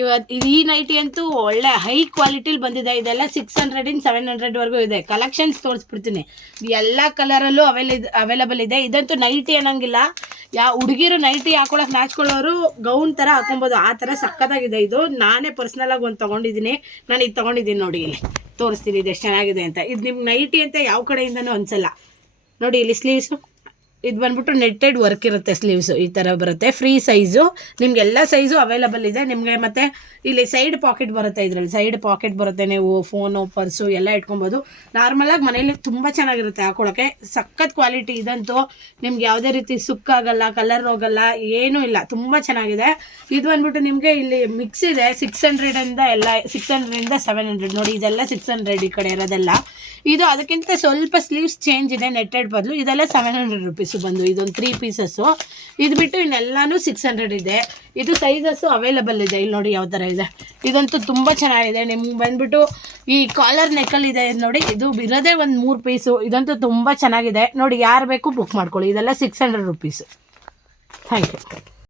ಇವತ್ತು ಈ ನೈಟಿ ಅಂತೂ ಒಳ್ಳೆ ಹೈ ಕ್ವಾಲಿಟಿಲಿ ಬಂದಿದೆ. ಇದೆಲ್ಲ 600 700ವರೆಗೂ ಇದೆ. ಕಲೆಕ್ಷನ್ಸ್ ತೋರಿಸ್ಬಿಡ್ತೀನಿ. ಎಲ್ಲ ಕಲರಲ್ಲೂ ಅವೈಲೇಬಲ್ ಇದೆ. ಇದಂತೂ ನೈಟಿ ಅನ್ನಂಗಿಲ್ಲ. ಹುಡುಗಿರು ನೈಟಿ ಹಾಕೊಳಕ್ಕೆ ನಾಚ್ಕೊಳ್ಳೋರು ಗೌನ್ ಥರ ಹಾಕೊಬೋದು. ಆ ಥರ ಸಕ್ಕತ್ತಾಗಿದೆ ಇದು. ನಾನೇ ಪರ್ಸ್ನಲಾಗಿ ಒಂದು ತೊಗೊಂಡಿದ್ದೀನಿ. ನಾನು ಇದು ತೊಗೊಂಡಿದ್ದೀನಿ ನೋಡಿ, ಇಲ್ಲಿ ತೋರಿಸ್ತೀನಿ ಇದು ಎಷ್ಟು ಚೆನ್ನಾಗಿದೆ ಅಂತ. ಇದು ನಿಮ್ಗೆ ನೈಟಿ ಅಂತ ಯಾವ ಕಡೆಯಿಂದನೂ ಅನ್ಸಲ್ಲ ನೋಡಿ. ಇಲ್ಲಿ ಸ್ಲೀವ್ಸು ಇದು ಬಂದ್ಬಿಟ್ಟು ನೆಟ್ಟೆಡ್ ವರ್ಕ್ ಇರುತ್ತೆ. ಸ್ಲೀವ್ಸು ಈ ಥರ ಬರುತ್ತೆ. ಫ್ರೀ ಸೈಜು, ನಿಮಗೆಲ್ಲ ಸೈಜು ಅವೈಲೇಬಲ್ ಇದೆ ನಿಮಗೆ. ಮತ್ತು ಇಲ್ಲಿ ಸೈಡ್ ಪಾಕೆಟ್ ಬರುತ್ತೆ. ಇದರಲ್ಲಿ ಸೈಡ್ ಪಾಕೆಟ್ ಬರುತ್ತೆ. ನೀವು ಫೋನು ಪರ್ಸು ಎಲ್ಲ ಇಟ್ಕೊಬೋದು. ನಾರ್ಮಲಾಗಿ ಮನೇಲಿ ತುಂಬ ಚೆನ್ನಾಗಿರುತ್ತೆ ಹಾಕೊಳ್ಳೋಕ್ಕೆ. ಸಖತ್ ಕ್ವಾಲಿಟಿ ಇದಂತೂ. ನಿಮ್ಗೆ ಯಾವುದೇ ರೀತಿ ಸುಕ್ಕಾಗಲ್ಲ, ಕಲರ್ ಹೋಗಲ್ಲ, ಏನೂ ಇಲ್ಲ. ತುಂಬ ಚೆನ್ನಾಗಿದೆ. ಇದು ಬಂದ್ಬಿಟ್ಟು ನಿಮಗೆ ಇಲ್ಲಿ ಮಿಕ್ಸ್ ಇದೆ. 600 ಎಲ್ಲ 600 700 ನೋಡಿ. ಇದೆಲ್ಲ 600 ಈ ಕಡೆ ಇರೋದೆಲ್ಲ. ಇದು ಅದಕ್ಕಿಂತ ಸ್ವಲ್ಪ ಸ್ಲೀವ್ಸ್ ಚೇಂಜ್ ಇದೆ ನೆಟ್ಟೆಡ್ ಬದಲು. ಇದೆಲ್ಲ 700 ರುಪೀಸು ಬಂದು. ಇದೊಂದು 3 ಪೀಸಸ್ಸು. ಇದು ಬಿಟ್ಟು ಇನ್ನೆಲ್ಲನೂ 600 ಇದೆ. ಇದು ಸೈಜಸ್ಸು ಅವೈಲೇಬಲ್ ಇದೆ. ಇಲ್ಲಿ ನೋಡಿ ಯಾವ ಥರ ಇದೆ. ಇದಂತೂ ತುಂಬ ಚೆನ್ನಾಗಿದೆ. ನಿಮ್ಗೆ ಬಂದ್ಬಿಟ್ಟು ಈ ಕಾಲರ್ ನೆಕ್ಕಲ್ಲಿ ಇದೆ ನೋಡಿ. ಇದು ಇರೋದೇ ಒಂದು 3 ಪೀಸು. ಇದಂತೂ ತುಂಬ ಚೆನ್ನಾಗಿದೆ ನೋಡಿ. ಯಾರು ಬೇಕು ಬುಕ್ ಮಾಡ್ಕೊಳ್ಳಿ. ಇದೆಲ್ಲ 600 ರುಪೀಸು. Thank you.